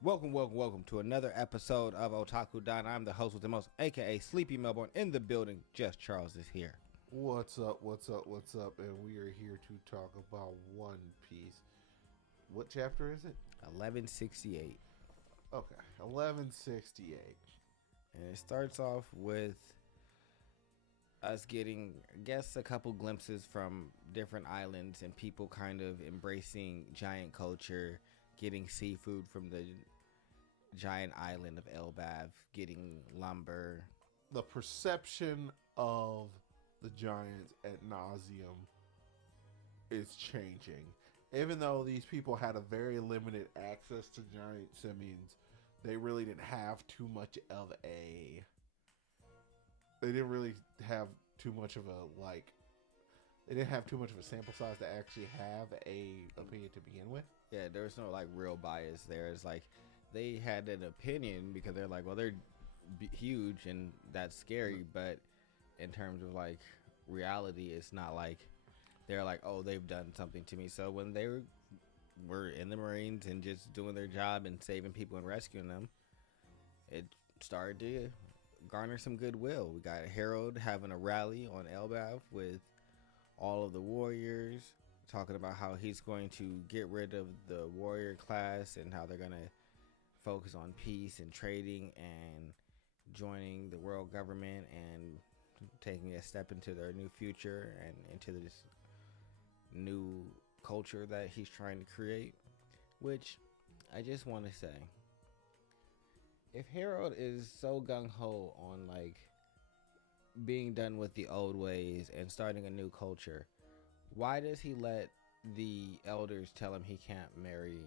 Welcome to another episode of Otaku Don. I'm the host with the most, aka Sleepy Melbourne, in the building. Just Charles is here. What's up? And we are here to talk about One Piece. What chapter is it? 1168. Okay, 1168. And it starts off with us getting, I guess, a couple glimpses from different islands and people kind of embracing giant culture, getting seafood from the giant island of Elbaf, getting lumber. The perception of the giants ad nauseum is changing. Even though these people had a very limited access to giant simians, they really didn't have too much of a... They didn't really have too much of a, They didn't have too much of a sample size to actually have a opinion to begin with. Yeah, there was no real bias there. It's like they had an opinion because they're like, well, they're huge and that's scary, but in terms of reality, it's not like they're like, oh, they've done something to me. So when they were in the Marines and just doing their job and saving people and rescuing them, it started to garner some goodwill. We got Harold having a rally on Elbaf with all of the warriors, talking about how he's going to get rid of the warrior class and how they're going to focus on peace and trading and joining the world government and taking a step into their new future and into this new culture that he's trying to create. Which I just want to say, if Harold is so gung-ho on being done with the old ways and starting a new culture, why does he let the elders tell him he can't marry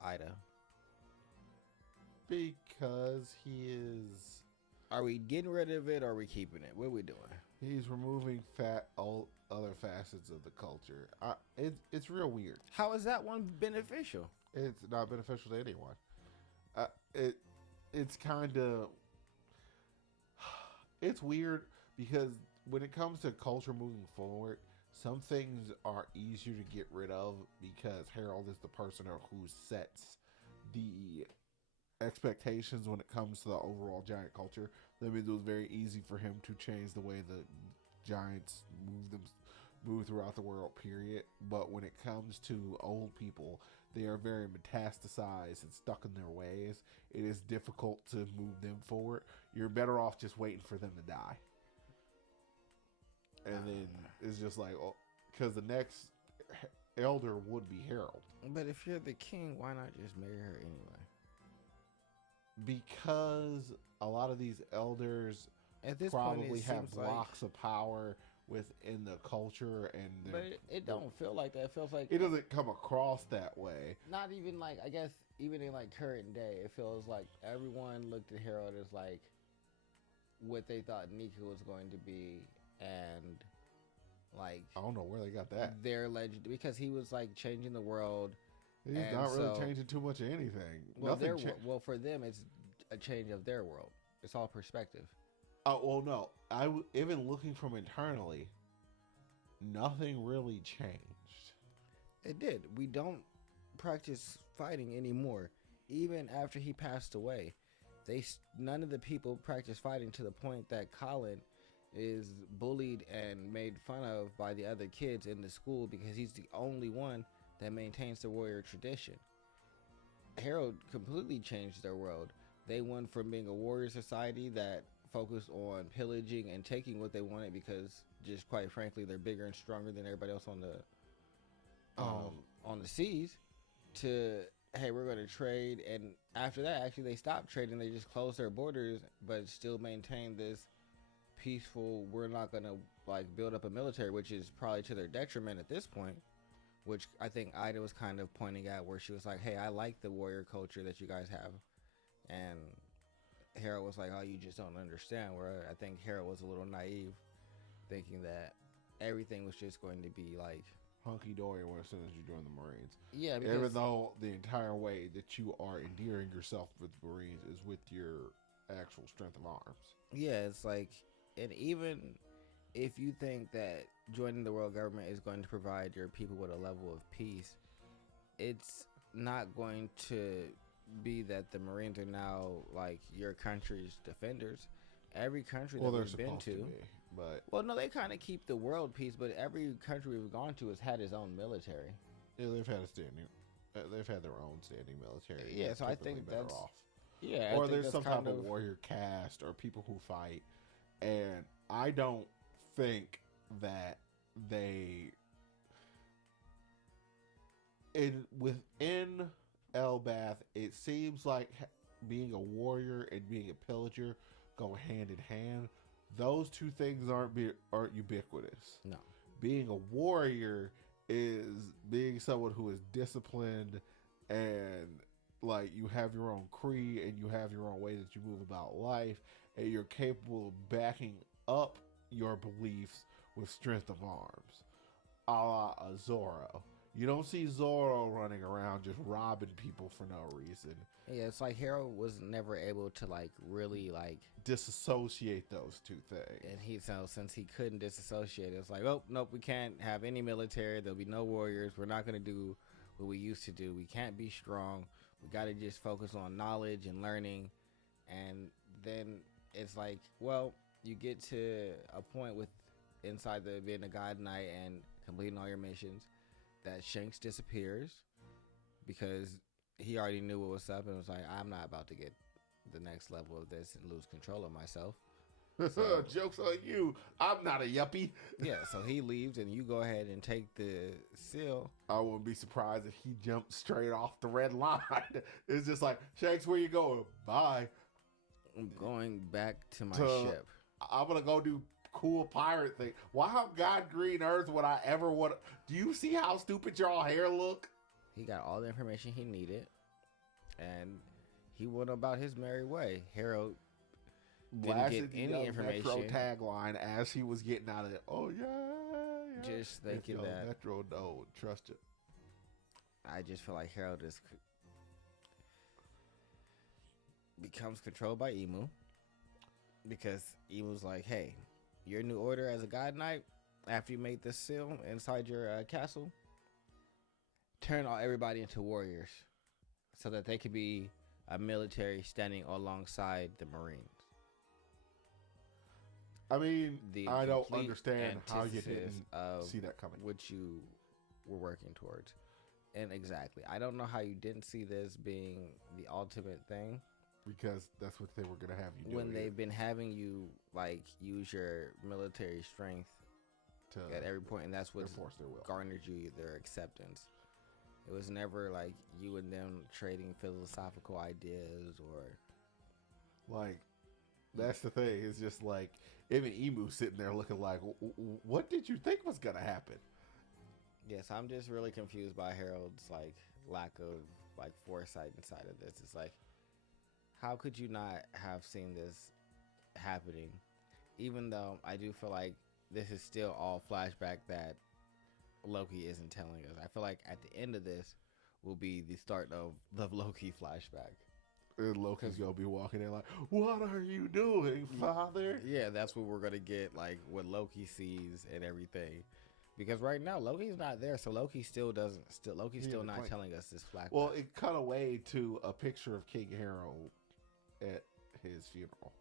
Ida? Because he is... Are we getting rid of it or are we keeping it? What are we doing? He's removing other facets of the culture. It's real weird. How is that one beneficial? It's not beneficial to anyone. It's kind of... It's weird because when it comes to culture moving forward, some things are easier to get rid of because Harold is the person who sets the expectations when it comes to the overall giant culture. That means it was very easy for him to change the way the giants move throughout the world, period. But when it comes to old people, they are very metastasized and stuck in their ways. It is difficult to move them forward. You're better off just waiting for them to die. And then it's just because the next elder would be Harold. But if you're the king, why not just marry her anyway? Because a lot of these elders at this probably point, have blocks of power within the culture, and but it don't feel like that. It feels like it doesn't come across that way. Not even I guess even in current day, it feels like everyone looked at Harold as what they thought Nika was going to be, and I don't know where they got that. Their legend, because he was changing the world. He's not really changing too much of anything. Well, for them, it's a change of their world. It's all perspective. Oh, well, no. Even looking from internally, nothing really changed. It did. We don't practice fighting anymore. Even after he passed away, none of the people practice fighting to the point that Colin is bullied and made fun of by the other kids in the school because he's the only one that maintains the warrior tradition. Harold completely changed their world. They went from being a warrior society that focused on pillaging and taking what they wanted because, just quite frankly, they're bigger and stronger than everybody else on the seas, to, hey, we're going to trade. And after that, actually, they stopped trading. They just closed their borders, but still maintained this peaceful, we're not going to build up a military, which is probably to their detriment at this point, which I think Ida was kind of pointing at, where she was like, hey, I like the warrior culture that you guys have. And Harold was like, oh, you just don't understand. Where I think Harold was a little naive, thinking that everything was just going to be hunky-dory as soon as you join the Marines. Yeah, because even though the entire way that you are endearing yourself with the Marines is with your actual strength of arms. Yeah, it's and even if you think that joining the world government is going to provide your people with a level of peace, it's not going to be that the Marines are now like your country's defenders. Every country Well, that they're we've been supposed to to, be, but well, no, they kind of keep the world peace, but every country we've gone to has had its own military. yeah, they've had a standing. They've had their own standing military. Yeah, so I typically think better that's off. yeah. Or I think there's that's some kind type of warrior caste or people who fight, and I don't think that they within Elbath. It seems like being a warrior and being a pillager go hand in hand. Those two things aren't ubiquitous. no. Being a warrior is being someone who is disciplined and like you have your own creed and you have your own way that you move about life and you're capable of backing up your beliefs with strength of arms, a la a Zorro. You don't see Zorro running around just robbing people for no reason. Yeah, it's like Harold was never able to like really like, Disassociate those two things. and he so since he couldn't disassociate, it's like, oh nope, we can't have any military. There'll be no warriors. We're not gonna do what we used to do. We can't be strong. We got to just focus on knowledge and learning, and then it's like, well, you get to a point with inside the being a god knight and completing all your missions that Shanks disappears because he already knew what was up and was like, I'm not about to get the next level of this and lose control of myself. So, Joke's on you. I'm not a yuppie. yeah, so he leaves and you go ahead and take the seal. I wouldn't be surprised if he jumped straight off the red line. It's just like, Shanks, where you going? Bye. I'm going back to my To- ship. I'm going to go do cool pirate thing. Why on God Green Earth would I ever want to... Do you see how stupid y'all hair look? He got all the information he needed and he went about his merry way. Harold Blasted get any the information. Metro tagline as he was getting out of it. Oh, yeah. just thinking If your that Metro don't trust you. I just feel like Harold is becomes controlled by Emu because Emu's like, hey, your new order as a god knight after you make this seal inside your castle, turn everybody into warriors so that they could be a military standing alongside the Marines. I mean, The I don't complete understand how you antithesis didn't of see that coming. what you were working towards. And exactly, I don't know how you didn't see this being the ultimate thing Because that's what they were going to have you do. when they've been having you like use your military strength to at every point, and that's what enforce their will. garnered you their acceptance. It was never like you and them trading philosophical ideas or Like, that's the thing. It's just like, even Emu sitting there looking like, what did you think was going to happen? yes. I'm just really confused by Harold's like lack of like foresight inside of this. It's like, how could you not have seen this happening? Even though I do feel like this is still all flashback that Loki isn't telling us. I feel like at the end of this will be the start of the Loki flashback. And Loki's going to be walking in like, what are you doing, father? Yeah, that's what we're gonna get, like what Loki sees and everything. Because right now Loki's not there, so Loki's still not point. telling us this flashback. Well, it cut away to a picture of King Harold at his funeral.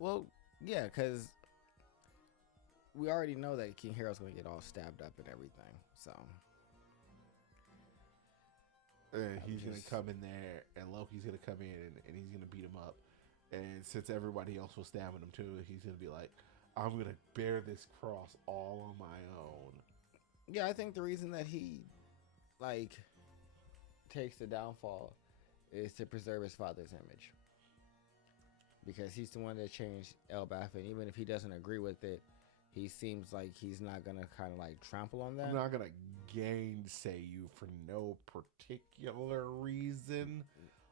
Well, yeah, because we already know that King Harold's gonna get all stabbed up and everything. So And he's going to just- come in there, and Loki's going to come in, and he's going to beat him up. And since everybody else was stabbing him too, he's going to be like, I'm going to bear this cross all on my own. yeah, I think the reason that he like takes the downfall is to preserve his father's image. Because he's the one that changed Elbath, and even if he doesn't agree with it, he seems like he's not gonna kind of like trample on that. I'm not going to gainsay you for no particular reason.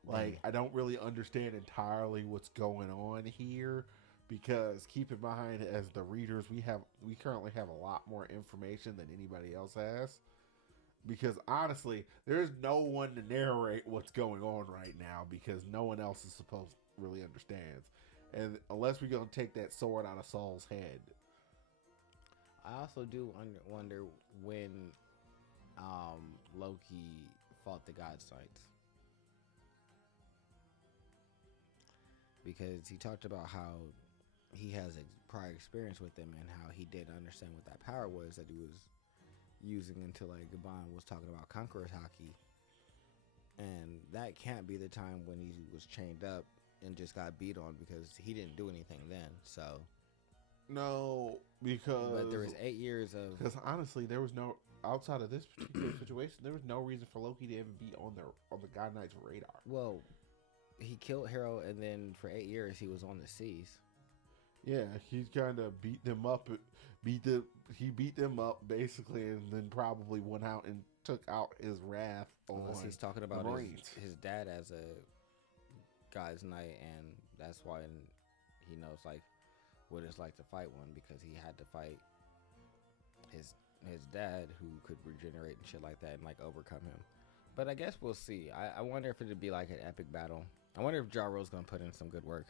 Like, I don't really understand entirely what's going on here. Because keep in mind, as the readers, we currently have a lot more information than anybody else has. Because honestly, there's no one to narrate what's going on right now because no one else is supposed to really understands. And unless we're gonna take that sword out of Saul's head, I also do wonder when Loki fought the God Knights. Because he talked about how he has a prior experience with them and how he didn't understand what that power was that he was using until like Gaban was talking about Conqueror's Haki. And that can't be the time when he was chained up and just got beat on, because he didn't do anything then. So no, because but there was 8 years of, because honestly, there was no outside of this particular situation. There was no reason for Loki to even be on the God Knight's radar. well, he killed Harrow, and then for 8 years he was on the seas. Yeah, he kind of beat them up. He beat them up basically, and then probably went out and took out his wrath on. Unless he's talking about Marines. his dad as a God's Knight, and that's why he knows like what it's like to fight one, because he had to fight his dad, who could regenerate and shit like that, and like overcome him. But I guess we'll see. I wonder if it'd be like an epic battle. I wonder if Ja Rule's gonna put in some good work.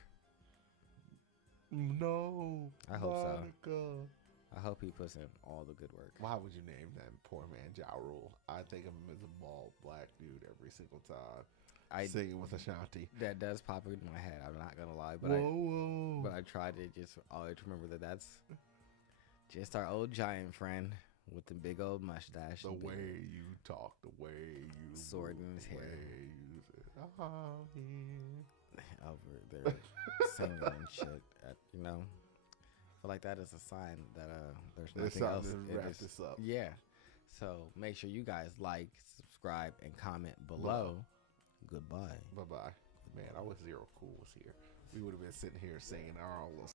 No, I hope so. Monica. I hope he puts in all the good work. Why would you name that poor man Ja Rule? I think of him as a bald black dude every single time. Singing with Ashanti. That does pop in my head. I'm not gonna lie, but whoa. I try to just always remember that that's just our old giant friend with the big old mustache. The way you talk, the way you sword move, in his the hair. way you say, oh, yeah. Over there singing and shit. You know, I feel like that is a sign that there's nothing else. To wrap this up. Yeah. So make sure you guys like, subscribe, and comment below. Goodbye. Bye bye. Man, I wish Zero Cool was here. We would have been sitting here singing our own little